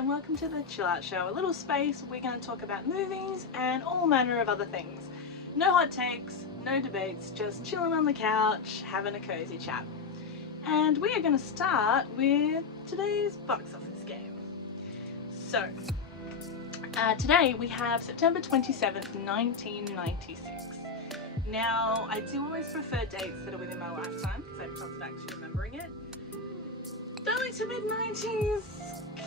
and welcome to the Chill Out Show, a little space where we're going to talk about movies and all manner of other things. No hot takes, no debates, just chilling on the couch, having a cozy chat. And we are going to start with today's box office game. So, today we have September 27th, 1996. Now, I do always prefer dates that are within my lifetime because I have trouble actually remembering it. Early to mid-90s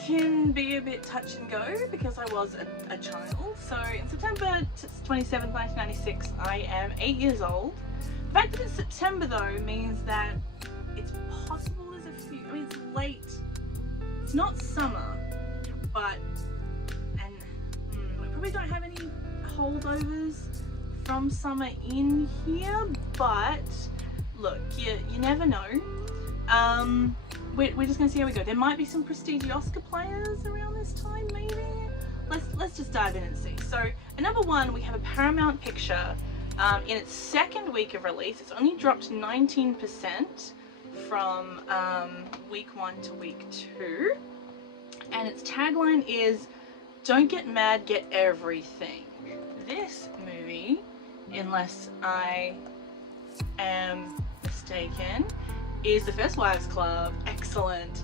can be a bit touch and go because I was a child. So in September 27th, 1996, I am 8 years old. The fact that it's September though means that it's possible there's a few, I mean it's late, it's not summer, but, and we probably don't have any holdovers from summer in here, but look, you never know. We're just gonna see how we go. There might be some prestige Oscar players around this time, maybe. Let's just dive in and see. So at number one, we have a Paramount picture in its second week of release. It's only dropped 19% from week 1 to week 2, and its tagline is "Don't get mad, get everything." This movie, unless I am mistaken, is The First Wives Club. Excellent,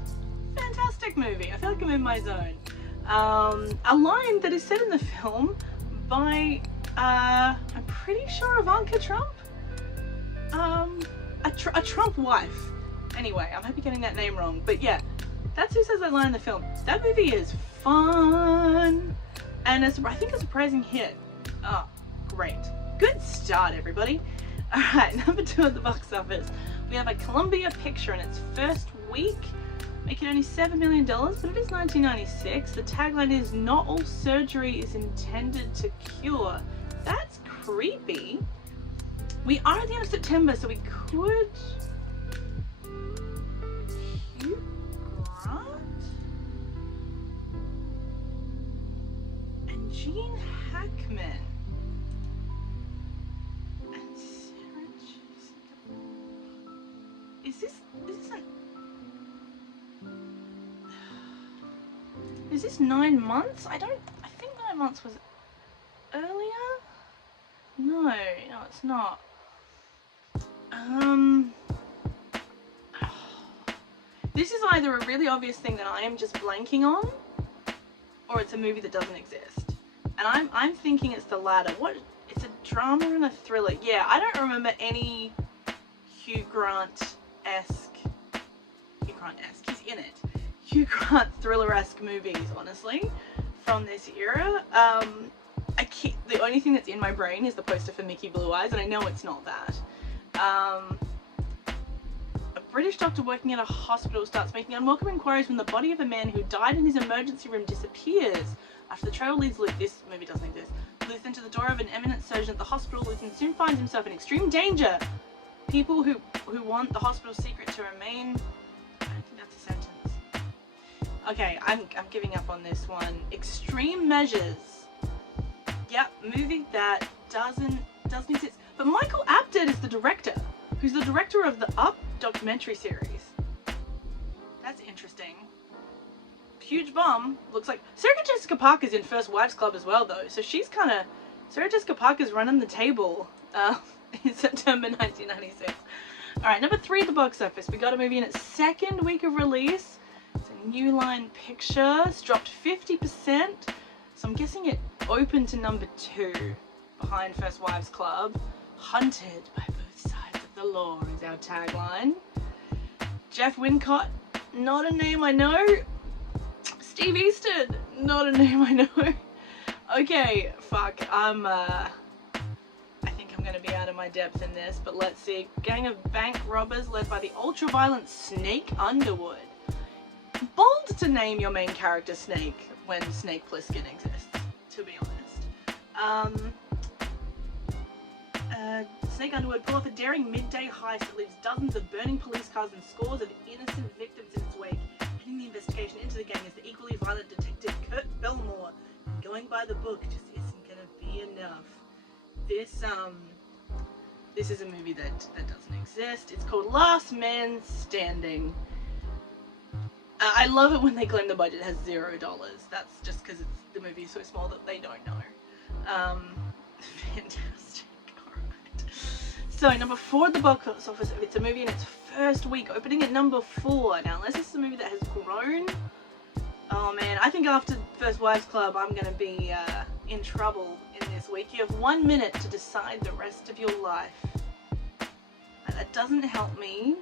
fantastic movie. I feel like I'm in my zone. A line that is said in the film by I'm pretty sure Ivanka Trump, a Trump wife. Anyway, I might be getting that name wrong, but yeah, that's who says that line in the film. That movie is fun, and it's, I think, a surprising hit. Oh, great, good start, everybody. All right, number 2 at the box office. We have a Columbia picture in its first week, making only $7 million, but it is 1996. The tagline is "Not all surgery is intended to cure." That's creepy. We are at the end of September, so we could... Hugh Grant? And Gene Hackman. Is this 9 months? I think 9 months was earlier? No, it's not. This is either a really obvious thing that I am just blanking on, or it's a movie that doesn't exist. And I'm thinking it's the latter. What? It's a drama and a thriller. Yeah, I don't remember any Hugh Grant-esque, he's in it, Hugh Grant thriller-esque movies, honestly, from this era. The only thing that's in my brain is the poster for Mickey Blue Eyes, and I know it's not that. A British doctor working at a hospital starts making unwelcome inquiries when the body of a man who died in his emergency room disappears. After the trail leads this movie doesn't exist, Luthen to the door of an eminent surgeon at the hospital. Luthen soon finds himself in extreme danger. People who want the hospital's secret to remain... I don't think that's a sentence. Okay, I'm giving up on this one. Extreme Measures. Yep, movie that doesn't exist. But Michael Apted is the director, who's the director of the Up documentary series. That's interesting. Huge bomb. Looks like Sarah Jessica Parker's in First Wives Club as well, though. So she's kind of... Sarah Jessica Parker's running the table in September 1996. Alright, number 3 at the box office. We got a movie in its second week of release. It's a New Line picture. It's dropped 50%. So I'm guessing it opened to number 2 behind First Wives Club. Hunted by both sides of the law is our tagline. Jeff Wincott, not a name I know. Steve Easton, not a name I know. Okay, fuck, I think I'm gonna be out of my depth in this, but let's see. Gang of bank robbers led by the ultra-violent Snake Underwood. Bold to name your main character Snake when Snake Plissken exists, to be honest. Snake Underwood pull off a daring midday heist that leaves dozens of burning police cars and scores of innocent victims in its wake. Heading the investigation into the gang is the equally violent detective Kurt Belmore. Going by the book just isn't gonna be enough. This is a movie that doesn't exist. It's called Last Man Standing. I love it when they claim the budget has $0. That's just because the movie is so small that they don't know. Fantastic. Alright. So, number 4 at the box office, it's a movie in its first week, opening at number 4. Now, unless this is a movie that has grown, oh man, I think after First Wives Club, I'm gonna be in trouble in this week. You have 1 minute to decide the rest of your life. And that doesn't help me.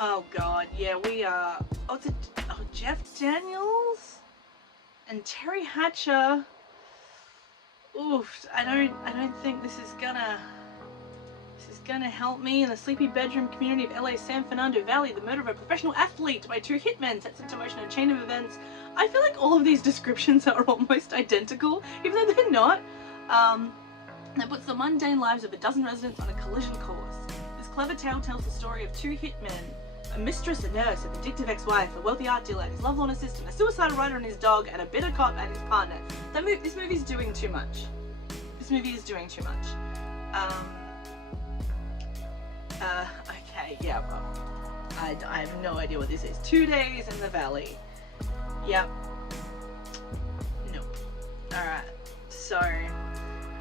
Oh god, yeah, we are. Oh, Jeff Daniels and Terry Hatcher. Oof, I don't think this is gonna help me. In the sleepy bedroom community of LA's San Fernando Valley, the murder of a professional athlete by 2 hitmen sets into motion a chain of events. I feel like all of these descriptions are almost identical, even though they're not. That puts the mundane lives of a dozen residents on a collision course. This clever tale tells the story of 2 hitmen, a mistress, a nurse, a vindictive ex-wife, a wealthy art dealer, his lovelorn assistant, a suicidal writer and his dog, and a bitter cop and his partner. This movie's doing too much. This movie is doing too much. Okay, yeah, well, I have no idea what this is. 2 Days in the Valley. Yep. Nope. Alright, so,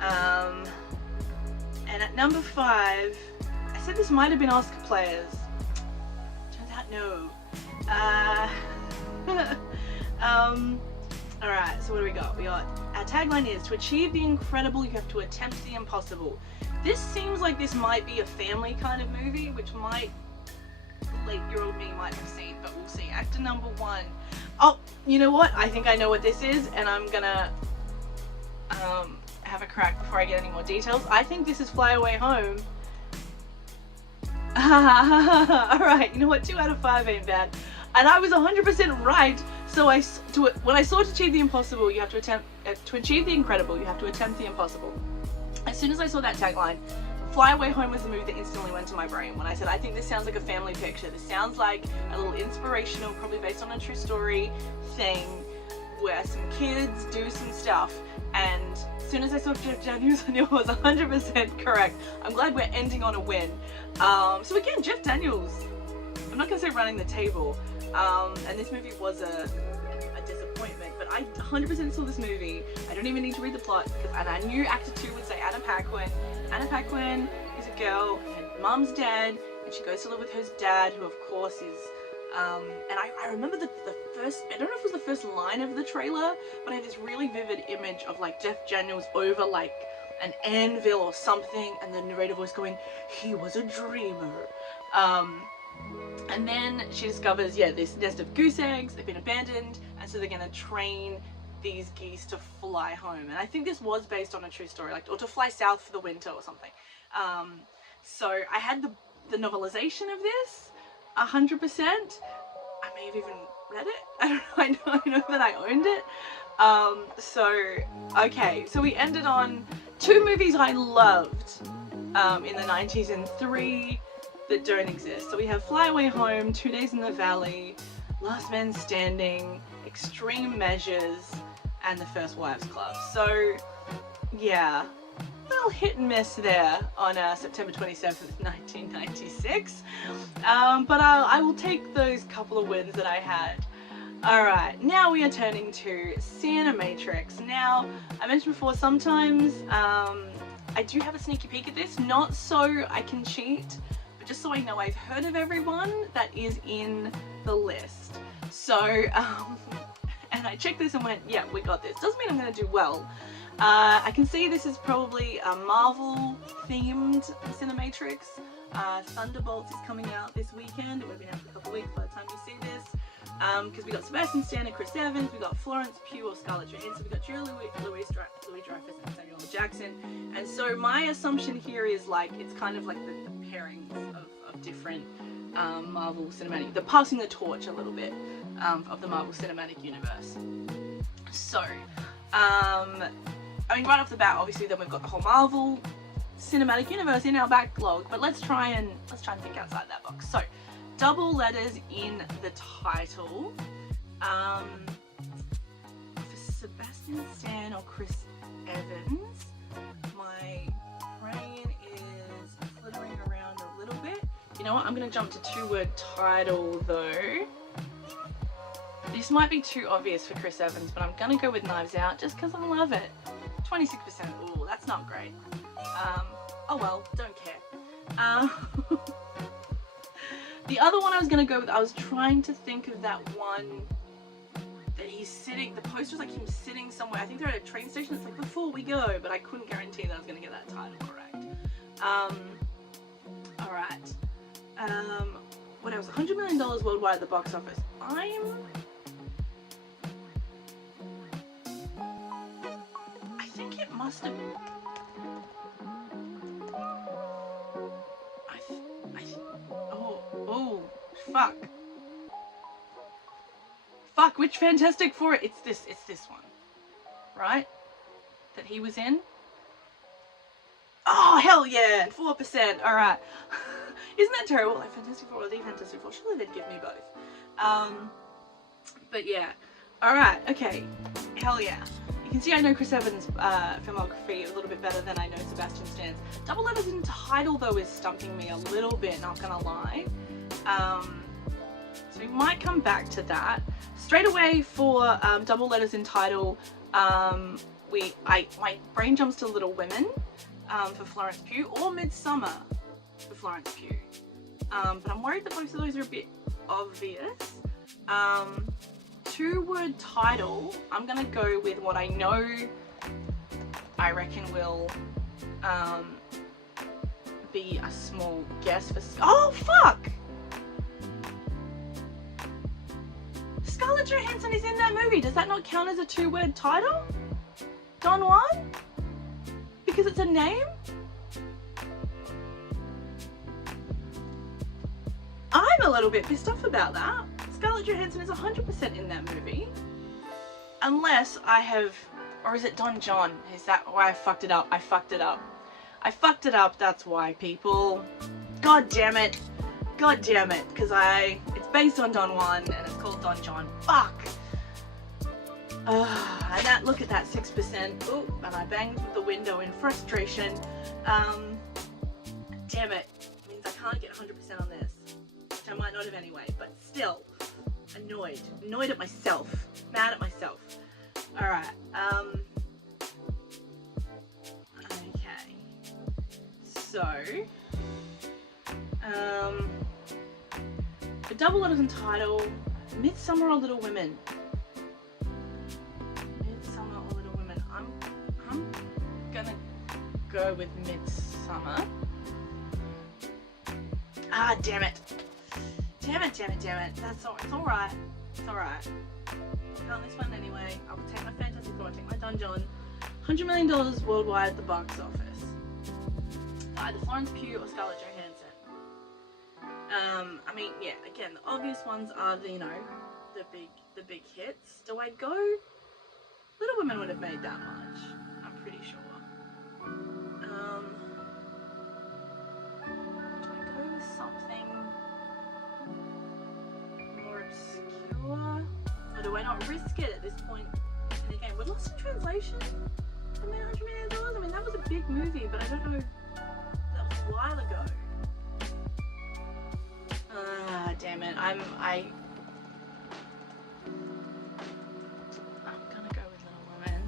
and at number 5, I said this might have been Oscar players. Turns out no. Alright, so what do we got? Our tagline is, to achieve the incredible, you have to attempt the impossible. This seems like this might be a family kind of movie, which might, late-year-old me might have seen, but we'll see. Actor number 1. Oh, you know what? I think I know what this is, and I'm gonna have a crack before I get any more details. I think this is Fly Away Home. Alright, you know what? 2 out of 5 ain't bad. And I was 100% right. So when I saw to achieve the impossible, you have to attempt to achieve the incredible. You have to attempt the impossible. As soon as I saw that tagline, Fly Away Home was the movie that instantly went to my brain when I said, I think this sounds like a family picture. This sounds like a little inspirational, probably based on a true story thing, where some kids do some stuff. And as soon as I saw Jeff Daniels, I knew I was 100% correct. I'm glad we're ending on a win. So again, Jeff Daniels, I'm not gonna say running the table. And this movie was a disappointment, but I 100% saw this movie. I don't even need to read the plot, and I knew actor 2 would say Anna Paquin. Anna Paquin is a girl, her mum's dead, and she goes to live with her dad, who of course is, and I remember the first, I don't know if it was the first line of the trailer, but I had this really vivid image of like Jeff Daniels over like an anvil or something, and the narrator voice going, he was a dreamer. And then she discovers, yeah, this nest of goose eggs, they've been abandoned, and so they're gonna train these geese to fly home. And I think this was based on a true story, like, or to fly south for the winter or something. So I had the novelization of this, 100%. I may have even read it. I know that I owned it. Okay, so we ended on 2 movies I loved in the 90s and 3 that don't exist. So we have Fly Away Home, 2 Days in the Valley, Last Man Standing, Extreme Measures, and The First Wives Club. So yeah, a little hit and miss there on September 27th, 1996. But I will take those couple of wins that I had. Alright, now we are turning to Cinematrix. Now, I mentioned before, sometimes I do have a sneaky peek at this, not so I can cheat, but just so I know I've heard of everyone that is in the list. So, and I checked this and went, yeah, we got this. Doesn't mean I'm going to do well. I can see this is probably a Marvel-themed Cinematrix. Thunderbolts is coming out this weekend. It would have been out for a couple of weeks by the time you see this. Because we got Sebastian Stan and Chris Evans, we got Florence Pugh or Scarlett Johansson, we got Julia Louis-Dreyfus and Samuel L. Jackson. And so my assumption here is like, it's kind of like the pairings of different Marvel Cinematic, they're passing the torch a little bit of the Marvel Cinematic Universe. So, I mean, right off the bat, obviously, then we've got the whole Marvel Cinematic Universe in our backlog, but let's try and think outside that box. So, double letters in the title. For Sebastian Stan or Chris Evans, my brain is flittering around a little bit. You know what? I'm going to jump to 2-word title though. This might be too obvious for Chris Evans, but I'm gonna go with Knives Out just because I love it. 26%. Ooh, that's not great. Oh well, don't care. The other one I was gonna go with, I was trying to think of that one that he's sitting, the poster was like him sitting somewhere. I think they're at a train station. It's like before we go, but I couldn't guarantee that I was gonna get that title correct. Alright. What else? $100 million worldwide at the box office. I think it must have. Oh, fuck. Fuck, which Fantastic Four? It's this one. Right? That he was in? Oh, hell yeah! 4%. Alright. Isn't that terrible? Like Fantastic Four or The Fantastic Four? Surely they'd give me both. But yeah. Alright, okay. Hell yeah. You can see I know Chris Evans' filmography a little bit better than I know Sebastian Stan's. Double Letters in Title though is stumping me a little bit, not gonna lie. So we might come back to that. Straight away for Double Letters in Title, my brain jumps to Little Women for Florence Pugh, or Midsummer for Florence Pugh. But I'm worried that both of those are a bit obvious. Two-word title, I'm gonna go with what I know I reckon will be a small guess for... Oh, fuck! Scarlett Johansson is in that movie. Does that not count as a two-word title? Don Juan? Because it's a name? I'm a little bit pissed off about that. Scarlett Johansson is 100% in that movie. Unless I have... Or is it Don John? Is that why I fucked it up? I fucked it up. I fucked it up, that's why, people. God damn it. God damn it. Because it's based on Don Juan and it's called Don John. Fuck. And that, look at that, 6%. Oh, and I banged the window in frustration. Damn it. It means I can't get 100% on this. Which I might not have anyway, but still. Annoyed. Annoyed at myself. Mad at myself. Alright, okay. So, the Double Letters in Title, Midsummer or Little Women? Midsummer or Little Women? I'm gonna go with Midsummer. Ah, damn it. Damn it. That's alright. It's alright. It's alright. On this one anyway. I will take my Fantastic Four, I'll take my Don John. $100 million worldwide at the box office. Either Florence Pugh or Scarlett Johansson. I mean, yeah, again, the obvious ones are the, you know, the big hits. Do I go? Little Women would have made that much. I'm pretty sure. Do I go with something more obscure? Or do I not risk it at this point in the game? Would Lost in Translation have made $100 million? I mean, that was a big movie, but I don't know. That was a while ago. Damn it. I'm gonna go with Little Women.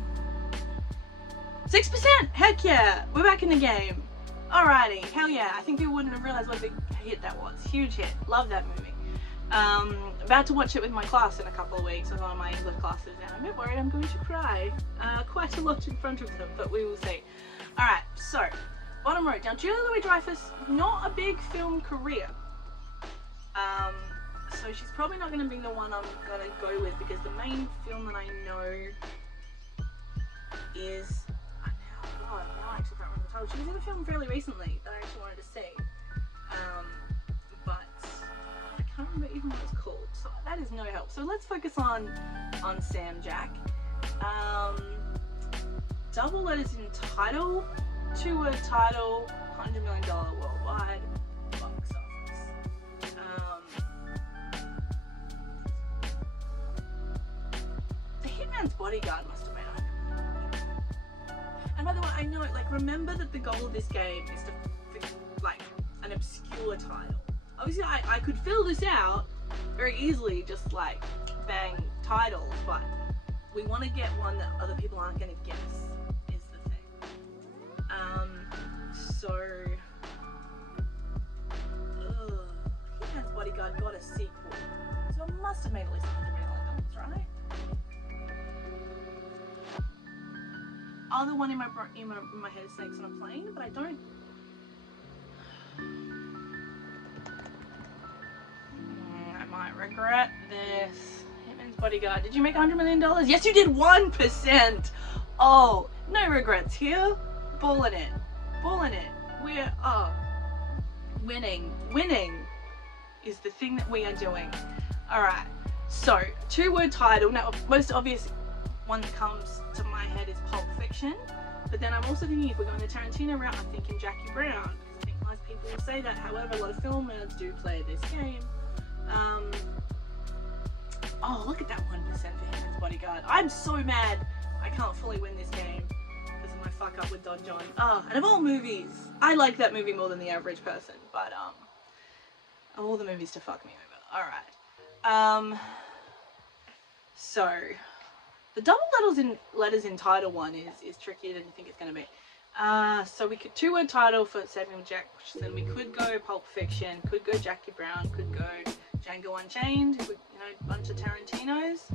6%! Heck yeah! We're back in the game. Alrighty. Hell yeah. I think people wouldn't have realized what a big hit that was. Huge hit. Love that movie. About to watch it with my class in a couple of weeks with one of my English classes, and I'm a bit worried I'm going to cry quite a lot in front of them, but we will see. Alright, so, bottom row. Now, Julia Louis-Dreyfus, not a big film career. So she's probably not going to be the one I'm going to go with, because the main film that I know is... Oh, now I actually can't remember the title. She was in a film fairly recently that I actually wanted to see. But I can't remember even what it's called, so that is no help. So let's focus on Sam Jack. Double Letters in Title, two-word title, $100 million worldwide, box office. The Hitman's Bodyguard must have made $100 million. And by the way, I know, like, remember that the goal of this game is to, like, an obscure title. Obviously, I could fill this out very easily just like bang titles, but we want to get one that other people aren't going to guess is the thing. So Hitman's Bodyguard got a sequel, so it must have made at least $100 million, right? Other one in my head is Snakes on a Plane, but I don't. I might regret this. Hitman's Bodyguard. Did you make $100 million? Yes, you did. 1%. Oh, no regrets here. Balling it. Balling it. We're winning. Winning is the thing that we are doing. All right. So, 2-word title. Now, most obvious one that comes to my head is Pulp Fiction, but then I'm also thinking if we're going the Tarantino route, I'm thinking Jackie Brown. I think most people will say that. However, a lot of film nerds do play this game. Oh, look at that 1% for Hitman's Bodyguard. I'm so mad I can't fully win this game because of my fuck up with Don John. And of all movies, I like that movie more than the average person, but of all the movies to fuck me over. Alright. So the double letters in title one is trickier than you think it's going to be. So we could 2-word title for Samuel Jackson. We could go Pulp Fiction, could go Jackie Brown, could go Django Unchained, could, you know, a bunch of Tarantino's.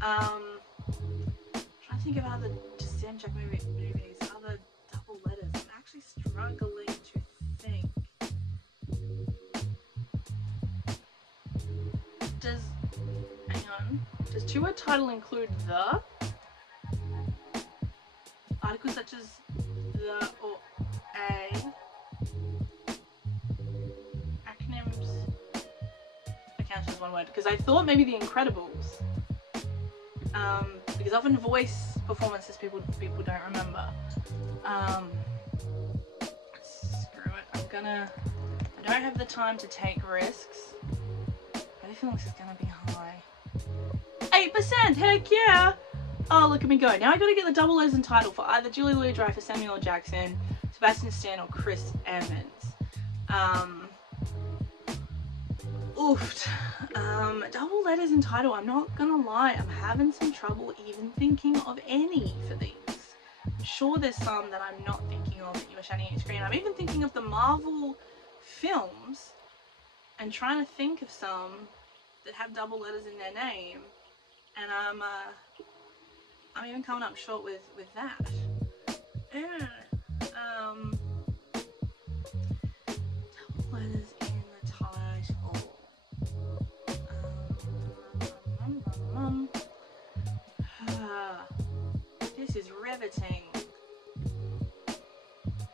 Trying to think of other just Sam Jack movies, other double letters. I'm actually struggling to think. Does 2-word title include the? Articles such as the or a. Acronyms. I count as one word because I thought maybe The Incredibles. Because often voice performances people don't remember. Screw it. I don't have the time to take risks. I feel like this is gonna be high. 8%, heck yeah! Oh, look at me go. Now I gotta get the double letters in title for either Julia Louis-Dreyfus, Samuel L. Jackson, Sebastian Stan, or Chris Evans. Double letters in title, I'm not gonna lie, I'm having some trouble even thinking of any for these. I'm sure there's some that I'm not thinking of that you are shining at your screen. I'm even thinking of the Marvel films and trying to think of some that have double letters in their name, and I'm even coming up short with that. Yeah. Double letters in the title. This is riveting.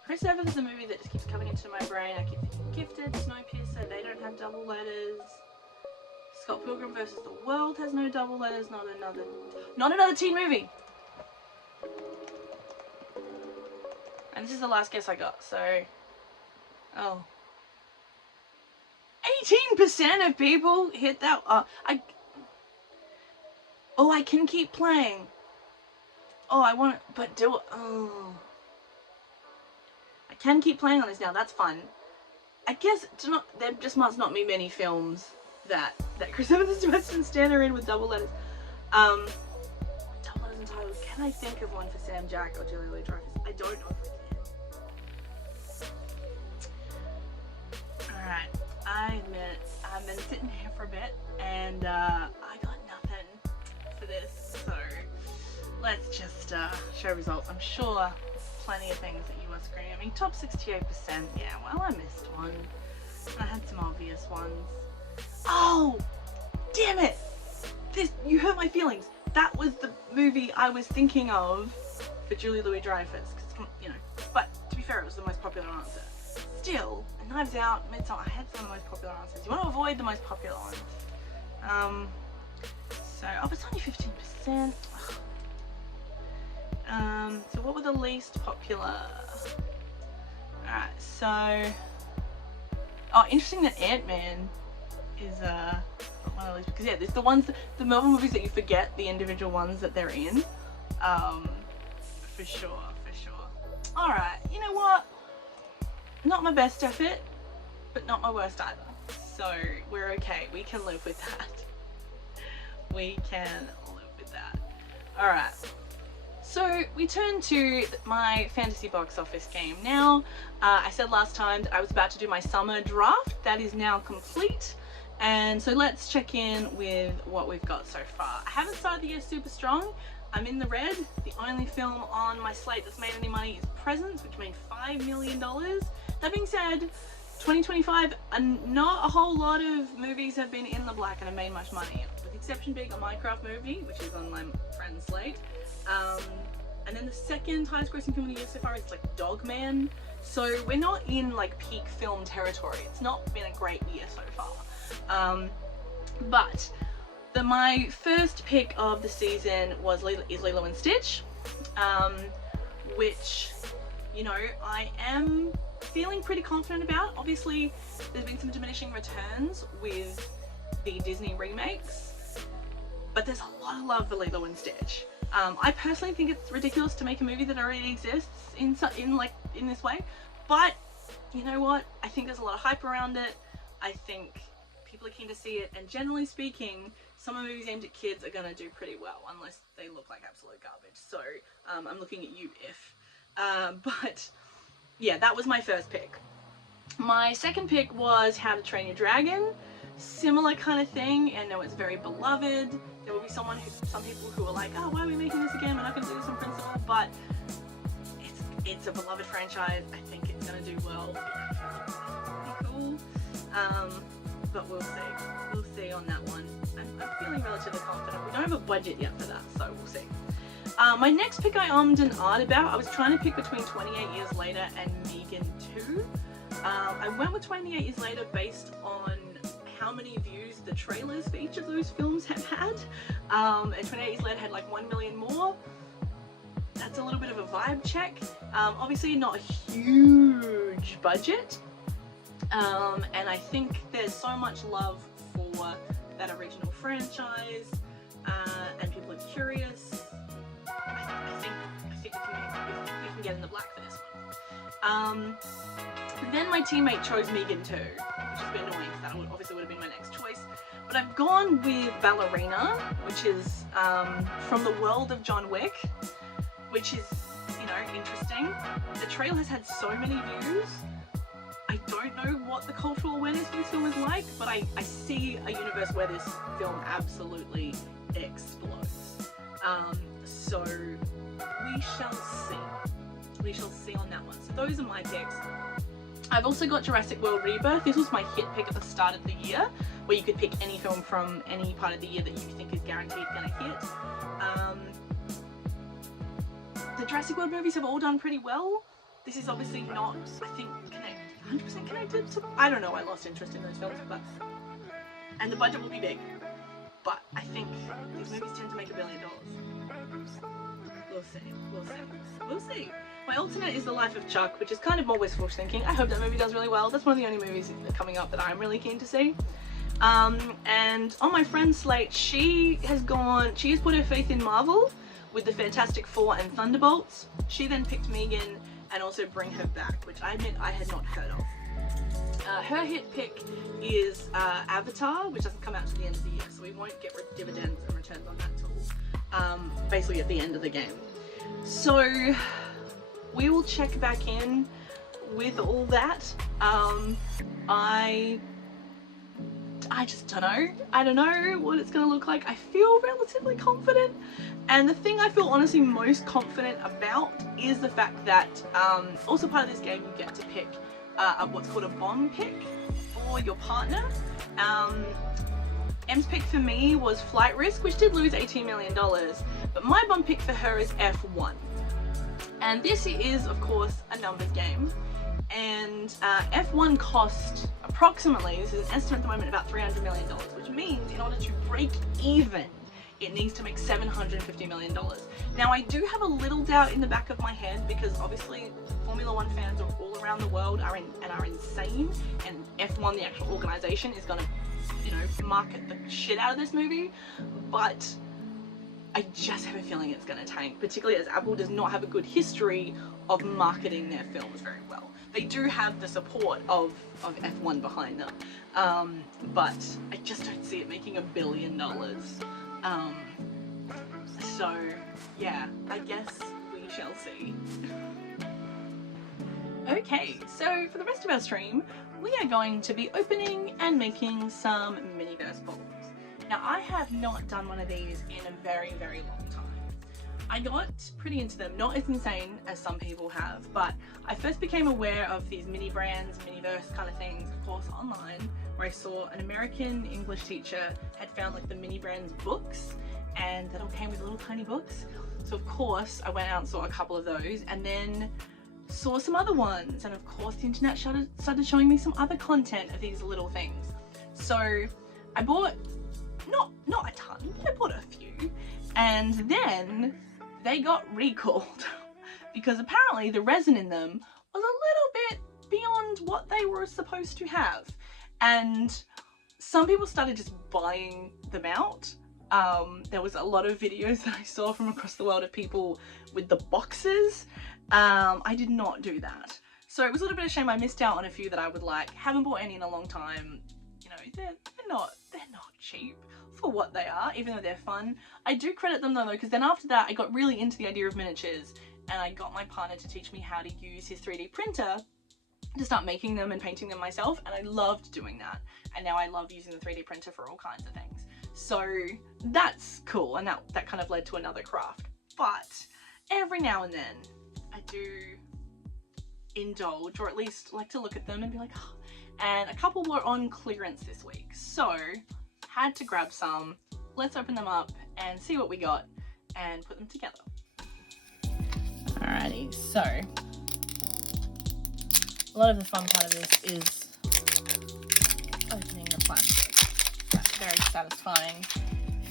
Chris Evans is a movie that just keeps coming into my brain. I keep thinking Gifted, Snowpiercer, they don't have double letters. Scott Pilgrim vs. the World has no double letters, not another teen movie. And this is the last guess I got, so 18% of people hit that. I can keep playing. I can keep playing on this now. That's fun. I guess there just must not be many films that Chris Evans and Sebastian Stan are in with double letters. Double letters and titles. Can I think of one for Sam Jack or Julia Louis-Dreyfus? I don't know if I can. Alright, I admit, I've been sitting here for a bit and I got nothing for this, so let's just show results. I'm sure plenty of things that you are screaming. Top 68%, yeah, well, I missed one. I had some obvious ones. Oh, damn it! You hurt my feelings. That was the movie I was thinking of for Julia Louis-Dreyfus, you know. But to be fair, it was the most popular answer. Still, Knives Out, Midsommar, I had some of the most popular answers. You want to avoid the most popular ones. But it's only 15%. So what were the least popular? Alright, so interesting that Ant-Man is one of those, because yeah, there's the ones, the Marvel movies that you forget the individual ones that they're in. For sure. Alright, you know what? Not my best effort, but not my worst either. so we're okay. We can live with that. We can live with that. Alright, so we turn to my fantasy box office game. Now, I said last time that I was about to do my summer draft. That is now complete. And so let's check in with what we've got so far. I haven't started the year super strong. I'm in the red. The only film on my slate that's made any money is Presents, which made $5 million. That being said, 2025, not a whole lot of movies have been in the black and have made much money. With the exception being a Minecraft movie, which is on my friend's slate. And then the second highest grossing film of the year so far is like Dogman. So we're not in like peak film territory. It's not been a great year so far. But my first pick of the season is Lilo and Stitch, which, you know, I am feeling pretty confident about. Obviously, there's been some diminishing returns with the Disney remakes, but there's a lot of love for Lilo and Stitch. I personally think it's ridiculous to make a movie that already exists in this way, but you know what? I think there's a lot of hype around it. I think people are keen to see it, and generally speaking, summer movies aimed at kids are gonna do pretty well, unless they look like absolute garbage. So I'm looking at you if. But yeah, that was my first pick. My second pick was How to Train Your Dragon. Similar kind of thing, and no, it's very beloved. There will be some people who are like, oh, why are we making this again? We're not going to do this in principle, but it's a beloved franchise. I think it's going to do well. Pretty cool. But we'll see. We'll see on that one. I'm feeling relatively confident. We don't have a budget yet for that, so we'll see. My next pick I ummed and ahed about. I was trying to pick between 28 Years Later and Megan 2. I went with 28 Years Later based on how many views the trailers for each of those films have had. And 28 Years Later had like 1 million more. That's a little bit of a vibe check. Obviously not a huge budget. And I think there's so much love for that original franchise, and people are curious. I think we can get in the black for this one. Then my teammate chose Megan 2, which has been annoying because that obviously would have been my next choice. But I've gone with Ballerina, which is from the world of John Wick, which is, you know, interesting. The trailer has had so many views. I don't know what the cultural awareness for this film is like, but I see a universe where this film absolutely explodes. So we shall see. We shall see on that one. So those are my picks. I've also got Jurassic World Rebirth. This was my hit pick at the start of the year, where you could pick any film from any part of the year that you think is guaranteed gonna hit. The Jurassic World movies have all done pretty well. This is obviously not, I think, 100% connected to, I don't know, I lost interest in those films, but, and the budget will be big, but I think these movies tend to make $1 billion. We'll see. My alternate is The Life of Chuck, which is kind of more wishful thinking. I hope that movie does really well. That's one of the only movies coming up that I'm really keen to see. And on my friend's slate, she has put her faith in Marvel with the Fantastic Four and Thunderbolts. She then picked Megan and also Bring Her Back, which I admit I had not heard of. Her hit pick is Avatar, which doesn't come out to the end of the year, so we won't get dividends and returns on that till basically at the end of the game. So we will check back in with all that. I just don't know. I don't know what it's going to look like. I feel relatively confident. And the thing I feel honestly most confident about is the fact that also part of this game you get to pick what's called a bomb pick for your partner. M's pick for me was Flight Risk, which did lose $18 million. But my bomb pick for her is F1. And this is, of course, a numbers game. And F1 cost approximately, this is an estimate at the moment, about $300 million, which means in order to break even, it needs to make $750 million. Now, I do have a little doubt in the back of my head because obviously Formula One fans all around the world are insane, and F1, the actual organization, is going to, you know, market the shit out of this movie. But I just have a feeling it's going to tank, particularly as Apple does not have a good history of marketing their films very well. They do have the support of F1 behind them, but I just don't see it making $1 billion. So yeah, I guess we shall see. Okay, so for the rest of our stream, we are going to be opening and making some MiniVerse balls. Now, I have not done one of these in a very, very long time. I got pretty into them, not as insane as some people have, but I first became aware of these mini brands, MiniVerse kind of things, of course, online, where I saw an American English teacher had found like the mini brands books, and that all came with little tiny books. So of course, I went out and saw a couple of those, and then saw some other ones, and of course the internet started showing me some other content of these little things. So I bought not a ton, but I bought a few, and then they got recalled because apparently the resin in them was a little bit beyond what they were supposed to have, and some people started just buying them out. There was a lot of videos that I saw from across the world of people with the boxes. I did not do that. So it was a little bit of a shame. I missed out on a few that I would like. Haven't bought any in a long time. You know, they're not cheap for what they are, even though they're fun. I do credit them though, because then after that I got really into the idea of miniatures, and I got my partner to teach me how to use his 3D printer to start making them and painting them myself, and I loved doing that. And now I love using the 3D printer for all kinds of things. So that's cool, and that kind of led to another craft. But every now and then I do indulge, or at least like to look at them and be like, oh. And a couple were on clearance this week, so had to grab some. Let's open them up and see what we got and put them together. Alrighty, so a lot of the fun part of this is opening the plastic. That's a very satisfying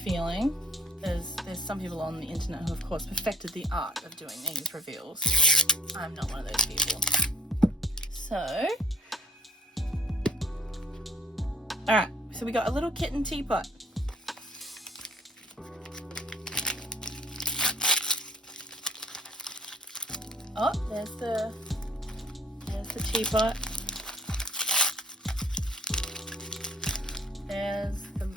feeling. There's some people on the internet who of course perfected the art of doing these reveals. I'm not one of those people. So, alright, so we got a little kitten teapot. Oh, there's the teapot. There's the,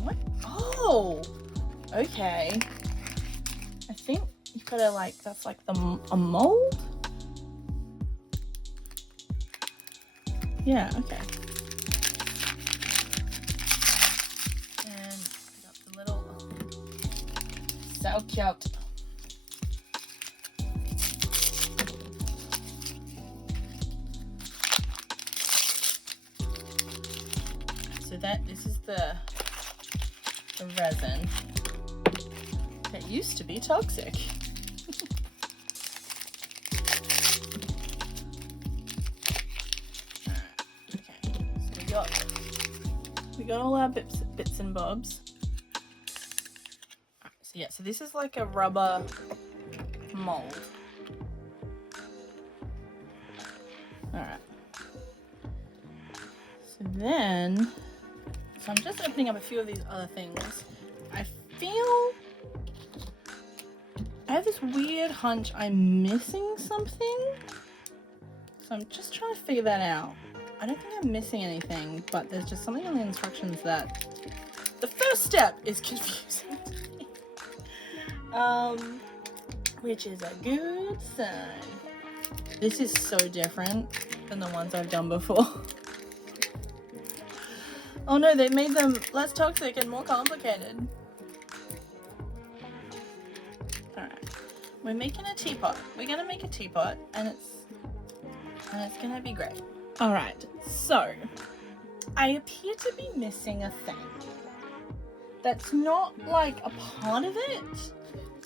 what? Oh, okay. I think you've got to like, that's like a mold? Yeah, okay. And we got the little, so cute. So this is the resin that used to be toxic. We got all our bits and bobs. So yeah, so this is like a rubber mold. Alright. So I'm just opening up a few of these other things. I have this weird hunch I'm missing something. So I'm just trying to figure that out. I don't think I'm missing anything, but there's just something on the instructions that the first step is confusing to me. Which is a good sign. This is so different than the ones I've done before. Oh no, they made them less toxic and more complicated. Alright, we're making a teapot. We're gonna make a teapot, and it's gonna be great. Alright, so I appear to be missing a thing that's not like a part of it,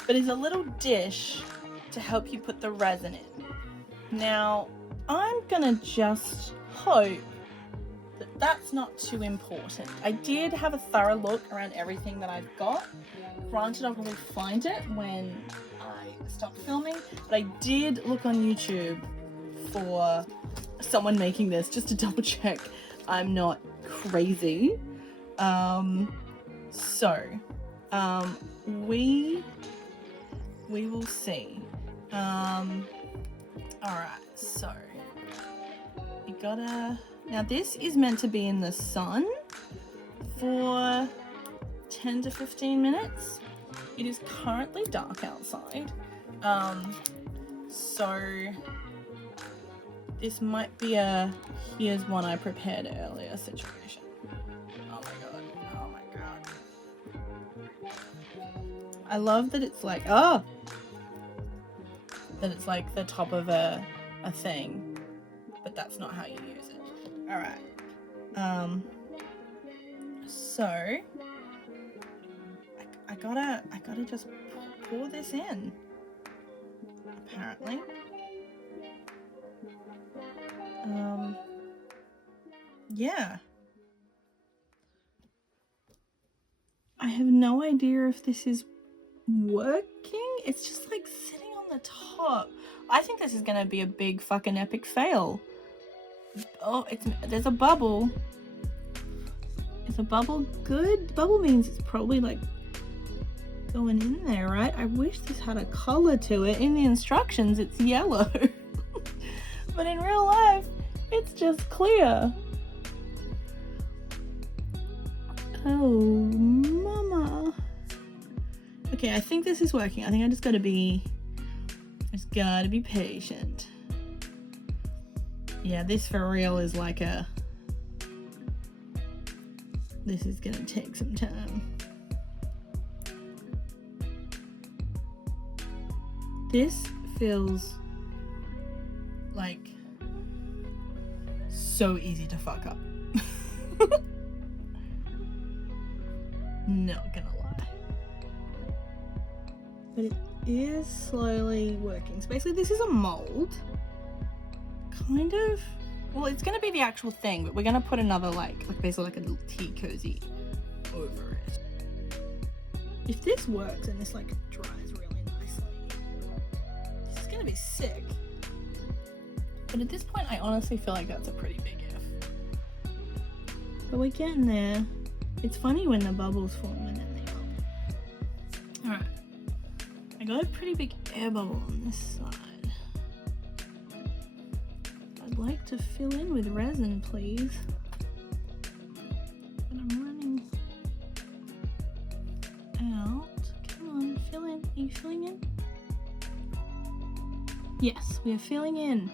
but is a little dish to help you put the resin in. Now, I'm gonna just hope that that's not too important. I did have a thorough look around everything that I've got. Granted, I'll probably find it when I stop filming, but I did look on YouTube for someone making this just to double check I'm not crazy. So We will see. Alright, so you gotta, now this is meant to be in the sun for 10 to 15 minutes. It is currently dark outside, so this might be a here's one I prepared earlier situation. Oh my god, oh my god. I love that it's like, that it's like the top of a thing, but that's not how you use it. Alright, so I gotta just pour this in, apparently. Yeah. I have no idea if this is working. It's just like sitting on the top. I think this is gonna be a big fucking epic fail. Oh, there's a bubble. Is a bubble good? Bubble means it's probably like going in there, right? I wish this had a color to it. In the instructions, it's yellow. But in real life, it's just clear. Oh, mama. Okay, I think this is working. I think I just gotta be patient. Yeah, this for real is like this is gonna take some time. This feels like so easy to fuck up. Not gonna lie. But it is slowly working. So basically this is a mold. Kind of. Well, it's gonna be the actual thing, but we're gonna put another like basically like a little tea cozy over it. If this works and this like dries really nicely, this is gonna be sick. But at this point, I honestly feel like that's a pretty big if. But we're getting there. It's funny when the bubbles form and then they pop. Alright. I got a pretty big air bubble on this side. I'd like to fill in with resin, please. But I'm running out. Come on, fill in. Are you filling in? Yes, we are filling in.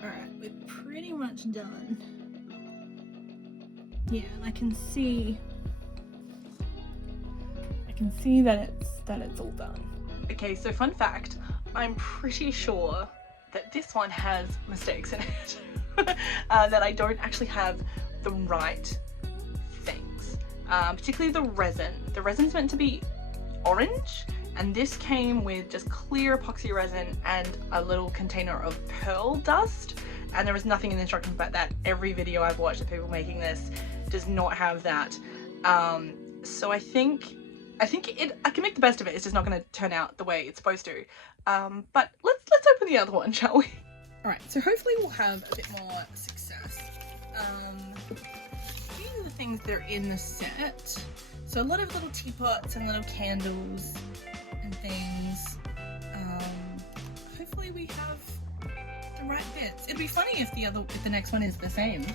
Alright, we're pretty much done. Yeah, and I can see that it's all done. Okay, so fun fact, I'm pretty sure that this one has mistakes in it. That I don't actually have the right things. Particularly the resin. The resin's meant to be orange, and this came with just clear epoxy resin and a little container of pearl dust, and there was nothing in the instructions about that. Every video I've watched of people making this does not have that. So I think I can make the best of it. It's just not going to turn out the way it's supposed to. But let's open the other one, shall we? All right, so hopefully we'll have a bit more success. These are the things that are in the set. So a lot of little teapots and little candles and things. Hopefully we have the right bits. It'd be funny if the next one is the same.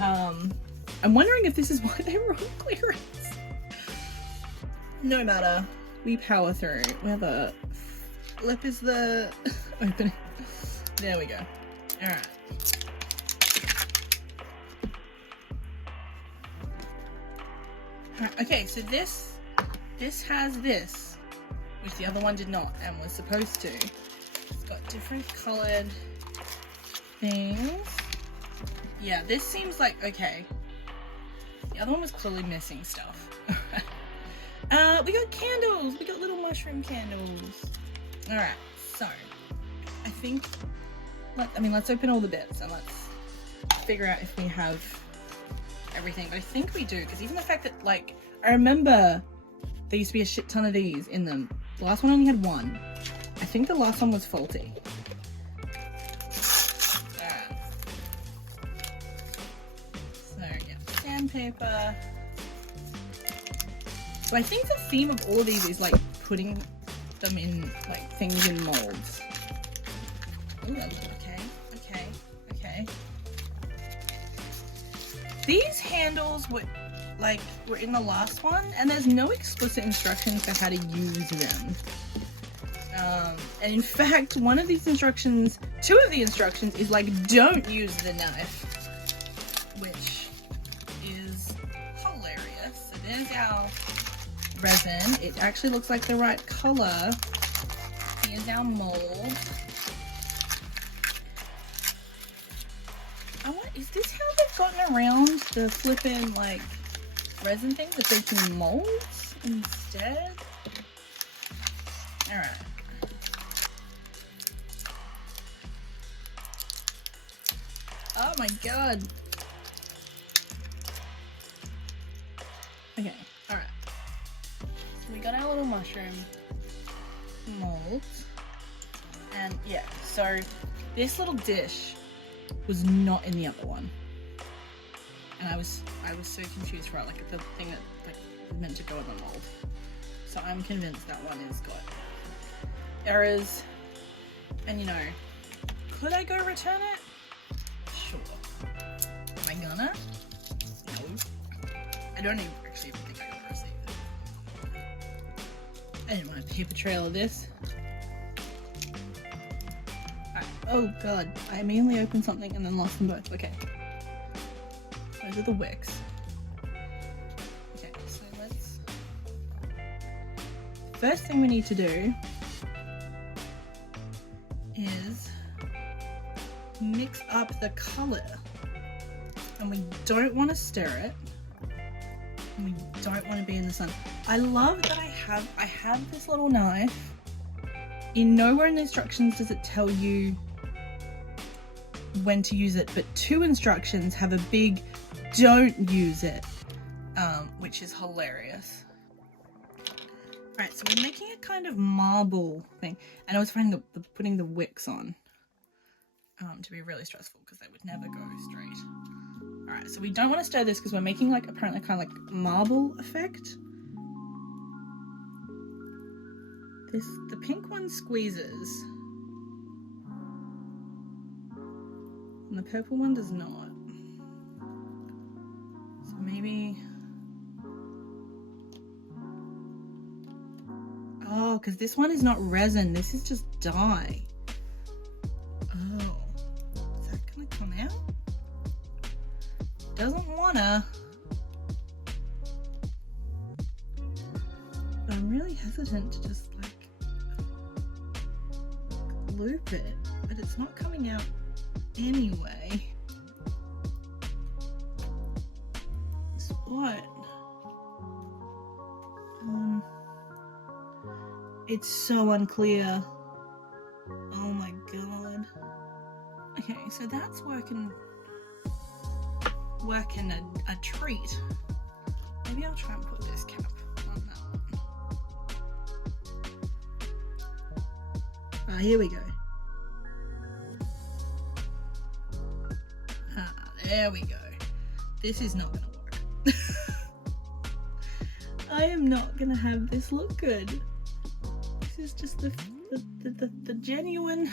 I'm wondering if this is why they were on clearance. No matter, we power through. We have a lip is the opening. There we go. All right. Okay, so this has this, which the other one did not and was supposed to. It's got different colored things. Yeah, this seems like okay. The other one was clearly missing stuff. We got candles. We got little mushroom candles. All right, so I think let's open all the bits and let's figure out if we have everything. But I think we do, because even the fact that like I remember there used to be a shit ton of these in them. The last one only had one. I think the last one was faulty. Alright. So yeah. sandpaper. So I think the theme of all of these is like putting them in like things in molds. Oh, that looks okay. These handles were in the last one, and there's no explicit instructions for how to use them. And in fact, one of these instructions, two of the instructions is like, don't use the knife, which is hilarious. So there's our resin. It actually looks like the right color. Here's our mold. Is this how they've gotten around the flippin' like resin thing, that they can molds instead? Alright. Oh my god. Okay, alright. So we got our little mushroom molds. And yeah, so this little dish was not in the other one. And I was so confused for it, like the thing that like was meant to go in the mold. So I'm convinced that one has got errors. And you know, could I go return it? Sure. Am I gonna? No. I don't even actually think I can receive it. I didn't want a paper trail of this. Alright. Oh god, I immediately opened something and then lost them both. Okay. Those are the wicks. Okay, so let's... First thing we need to do is mix up the color. And we don't want to stir it. And we don't want to be in the sun. I love that I have this little knife. In nowhere in the instructions does it tell you when to use it, but two instructions have a big don't use it, which is hilarious. Right, so we're making a kind of marble thing, and I was finding putting the wicks on to be really stressful because they would never go straight. Alright, so we don't want to stir this because we're making like apparently kind of like marble effect. The pink one squeezes and the purple one does not. So maybe... Oh, because this one is not resin, this is just dye. Oh, is that gonna come out? Doesn't wanna. But I'm really hesitant to just like loop it, but it's not coming out anyway. Guess what? It's so unclear. Oh my god. Okay, so that's working a treat. Maybe I'll try and put this cap on that one. Ah, here we go. Ah, there we go. This is not gonna work. I am not gonna have this look good. This is just the genuine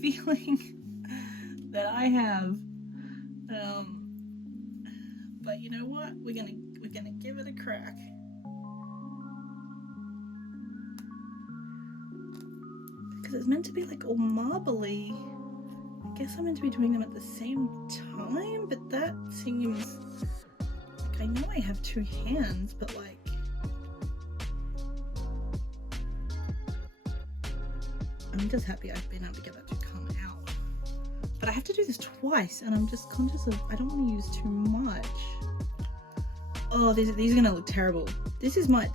feeling that I have. But you know what? We're gonna give it a crack. Because it's meant to be like all marbly. I guess I'm meant to be doing them at the same time, but that seems like, I know I have two hands, but like I'm just happy I've been able to get that to come out. But I have to do this twice, and I'm just conscious of I don't want to use too much. Oh, these are gonna look terrible. This is my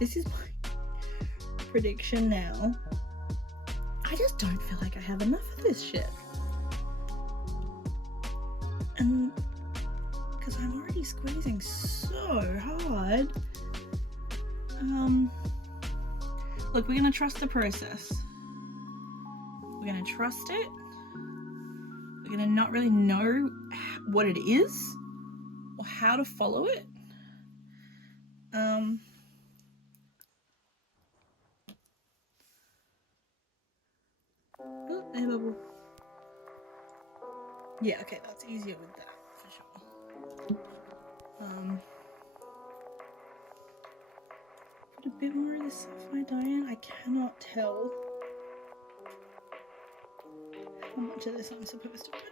prediction now. I just don't feel like I have enough of this shit. And because I'm already squeezing so hard. Look, we're gonna trust the process. We're gonna trust it. We're gonna not really know what it is. or how to follow it. Oh, air bubble. Yeah, okay, that's easier with that for sure. Put a bit more of this sapphire dye in. I cannot tell how much of this I'm supposed to put in.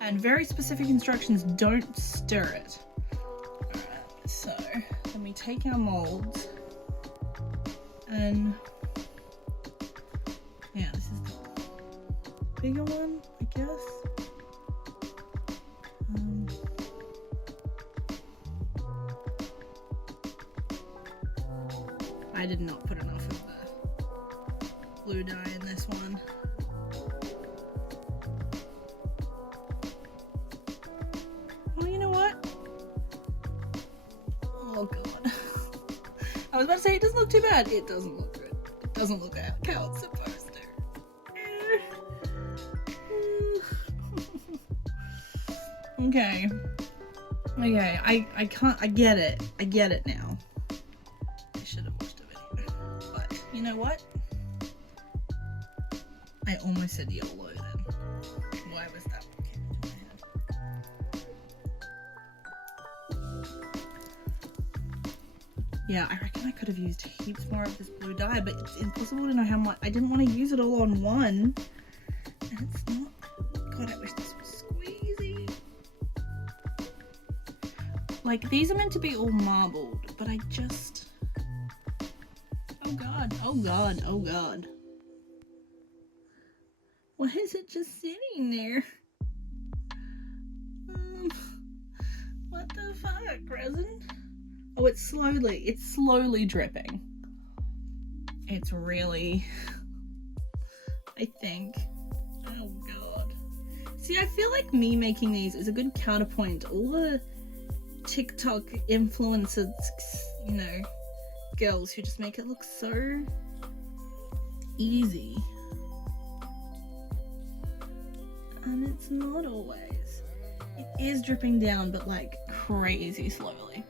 And very specific instructions, don't stir it. Alright, so then we take our molds and yeah, this is the bigger one, I guess. I did not put enough of the blue dye in this one. Oh, you know what? Oh god. I was about to say it doesn't look too bad. It doesn't look good. It doesn't look how it's supposed to. Okay. Okay, I can't, I get it. I get it now. I should have watched a video. But, you know what? I almost said YOLO then. Why was that what came into my head? Yeah, I reckon I could have used heaps more of this blue dye, but it's impossible to know how much. I didn't want to use it all on one. And it's not. God, I wish this was squeezy. Like, these are meant to be all marbled, but I just... Oh god, oh god, oh god. Why is it just sitting there? What the fuck, resin? Oh, it's slowly dripping. It's really... I think... Oh god. See, I feel like me making these is a good counterpoint to all the TikTok influencers, you know, girls who just make it look so easy. And it's not always. It is dripping down, but like crazy slowly.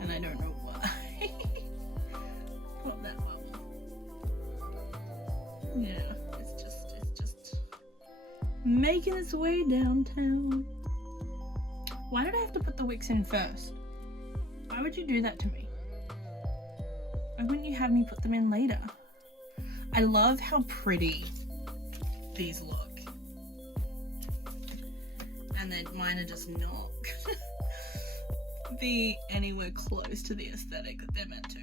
And I don't know why. Not that bubble. Yeah, it's just making its way downtown. Why did I have to put the wicks in first? Why would you do that to me? Why wouldn't you have me put them in later? I love how pretty these look. And then mine are just not be anywhere close to the aesthetic that they're meant to.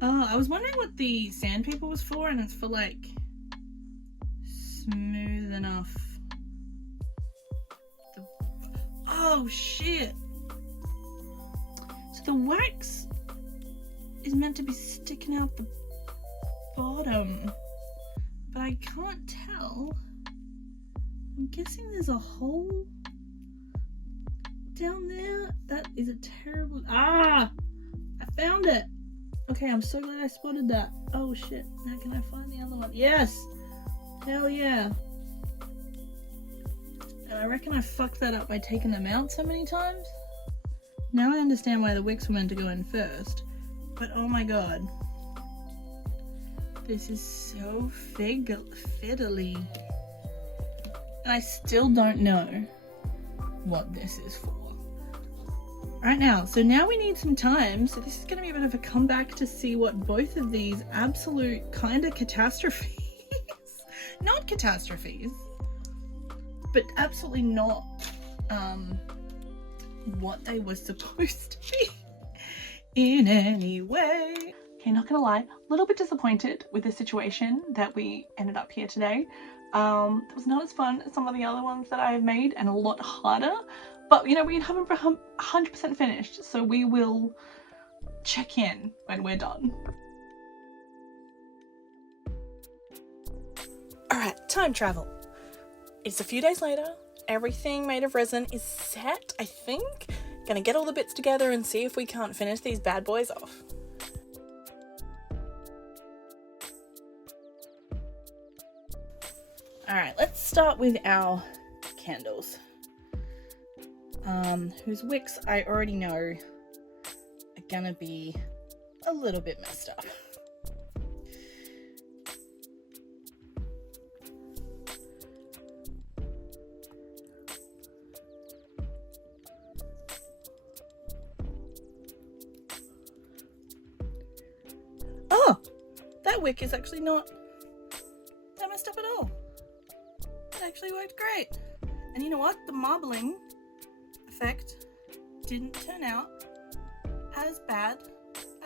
I was wondering what the sandpaper was for, and it's for like smooth enough. Oh shit! So the wax is meant to be sticking out the bottom, but I can't tell. I'm guessing there's a hole down there. That is a terrible... Ah! I found it! Okay, I'm so glad I spotted that. Oh shit, now can I find the other one? Yes! Hell yeah! And I reckon I fucked that up by taking them out so many times. Now I understand why the wicks were meant to go in first. But oh my god. This is so fiddly. And I still don't know what this is for. Right now, so now we need some time. So this is going to be a bit of a comeback to see what both of these absolute kind of catastrophes, not catastrophes, but absolutely not what they were supposed to be in any way. Okay, not gonna lie, a little bit disappointed with the situation that we ended up here today. It was not as fun as some of the other ones that I have made, and a lot harder, but you know, we haven't 100% finished, so we will check in when we're done. Alright, time travel. It's a few days later. Everything made of resin is set, I think. Gonna get all the bits together and see if we can't finish these bad boys off. Alright, let's start with our candles. Whose wicks I already know are gonna be a little bit messed up. Oh! That wick is actually not that messed up at all. It actually worked great. And you know what? The marbling effect didn't turn out as bad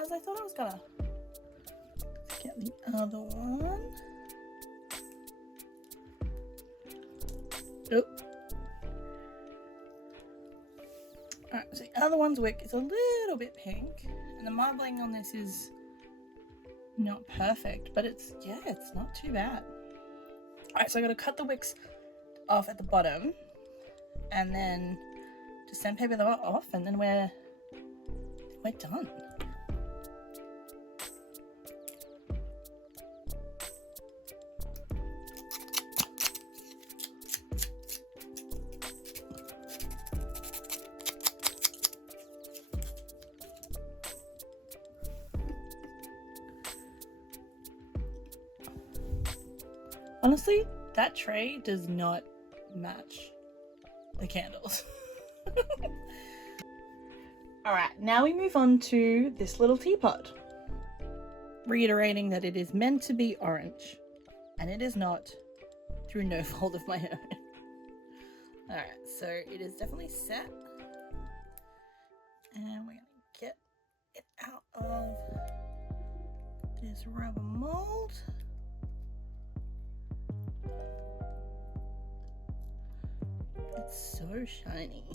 as I thought it was gonna. Let's get the other one. Oh. Alright, so the other one's wick is a little bit pink, and the marbling on this is not perfect, but it's not too bad. Alright, so I gotta cut the wicks off at the bottom, and then just sandpaper them off, and then we're done. Honestly, that tray does not match the candles. Alright, now we move on to this little teapot. Reiterating that it is meant to be orange, and it is not, through no fault of my own. Alright, so it is definitely set. And we're going to get it out of this rubber mold. It's so shiny.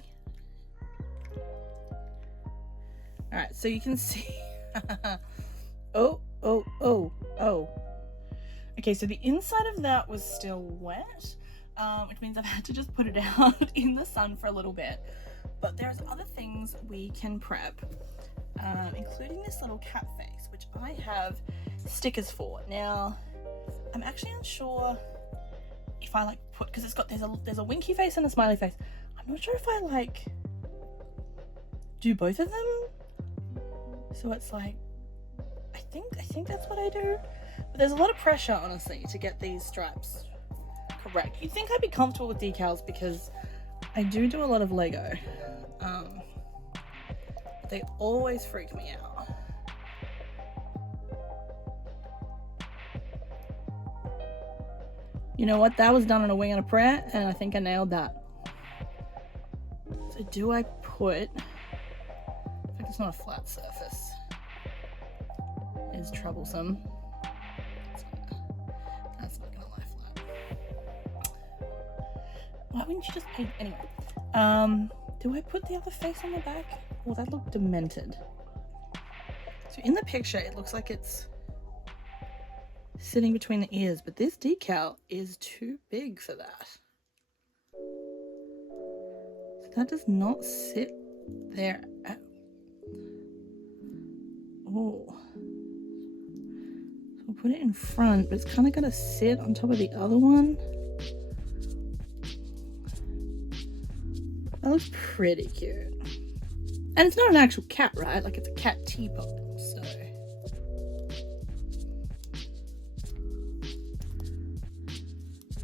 Alright, so you can see. Oh. Okay, so the inside of that was still wet, which means I've had to just put it out in the sun for a little bit. But there's other things we can prep, including this little cat face, which I have stickers for. Now, I'm actually unsure if I put, because there's a winky face and a smiley face. I'm not sure if I do both of them. So it's I think that's what I do. But there's a lot of pressure, honestly, to get these stripes correct. You'd think I'd be comfortable with decals because I do a lot of Lego. But they always freak me out. You know what? That was done on a wing and a prayer, and I think I nailed that. So do I put... In fact, it's not a flat surface. It is troublesome. That's not gonna lie flat. Why wouldn't you just paint... Anyway. Do I put the other face on the back? Well, that looked demented. So in the picture, it looks like it's sitting between the ears, but this decal is too big for that. So that does not sit there at... Oh. So we'll put it in front, but it's kind of got to sit on top of the other one. That looks pretty cute. And it's not an actual cat, right? Like, it's a cat teapot, so...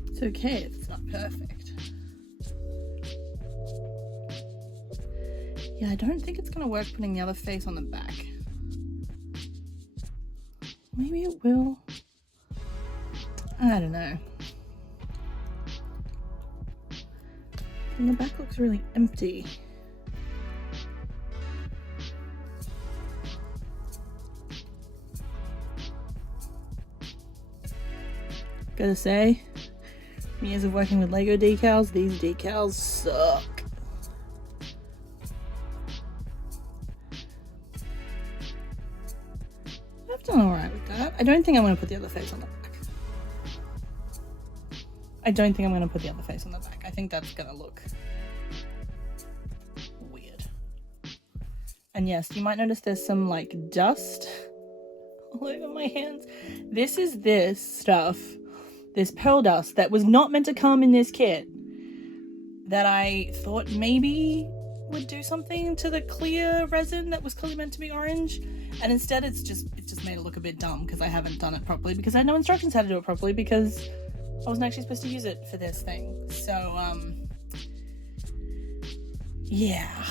It's okay if it's not perfect. Yeah, I don't think it's gonna work putting the other face on the back. Maybe it will. I don't know. And the back looks really empty. Gotta say, years of working with Lego decals, these decals suck. I've done alright with that. I don't think I'm going to put the other face on the back. I think that's going to look weird. And yes, you might notice there's some dust all over my hands. This is this stuff this pearl dust that was not meant to come in this kit that I thought maybe would do something to the clear resin that was clearly meant to be orange, and instead it's just made it look a bit dumb because I haven't done it properly, because I had no instructions how to do it properly, because I wasn't actually supposed to use it for this thing. So yeah,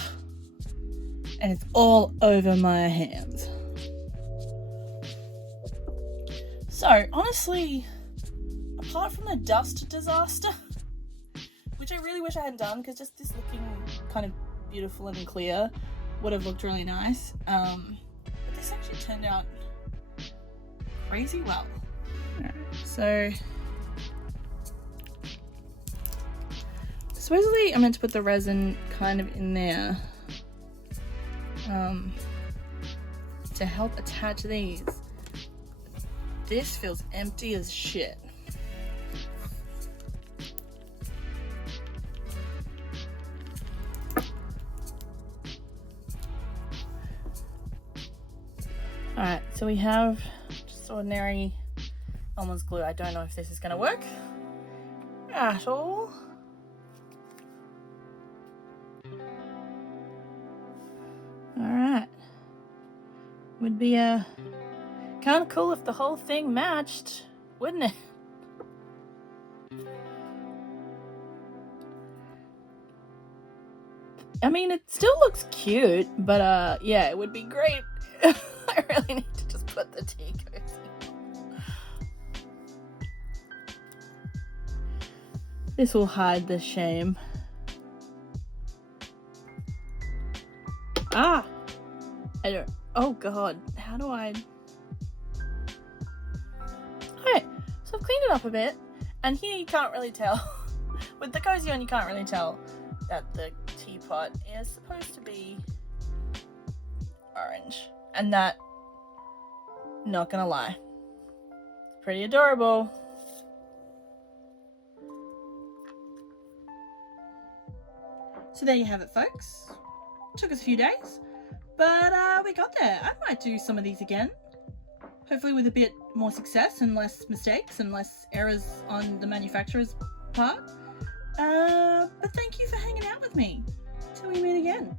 and it's all over my hands. So honestly, apart from the dust disaster, which I really wish I hadn't done, because just this looking kind of beautiful and clear would have looked really nice, but this actually turned out crazy well. Alright, so supposedly I'm meant to put the resin kind of in there to help attach these. This feels empty as shit. Alright, so we have just ordinary Elmer's glue. I don't know if this is going to work at all. Alright. Would be kind of cool if the whole thing matched, wouldn't it? I mean, it still looks cute, but yeah, it would be great. I really need to just put the tea cozy. This will hide the shame. I don't. Oh god, how do I? Alright, so I've cleaned it up a bit, and here you can't really tell. With the cozy on, you can't really tell that the teapot is supposed to be orange, and that, not gonna lie, pretty adorable. So there you have it, folks. Took us a few days, but we got there. I might do some of these again, hopefully with a bit more success and less mistakes and less errors on the manufacturer's part. But thank you for hanging out with me. Till we meet again.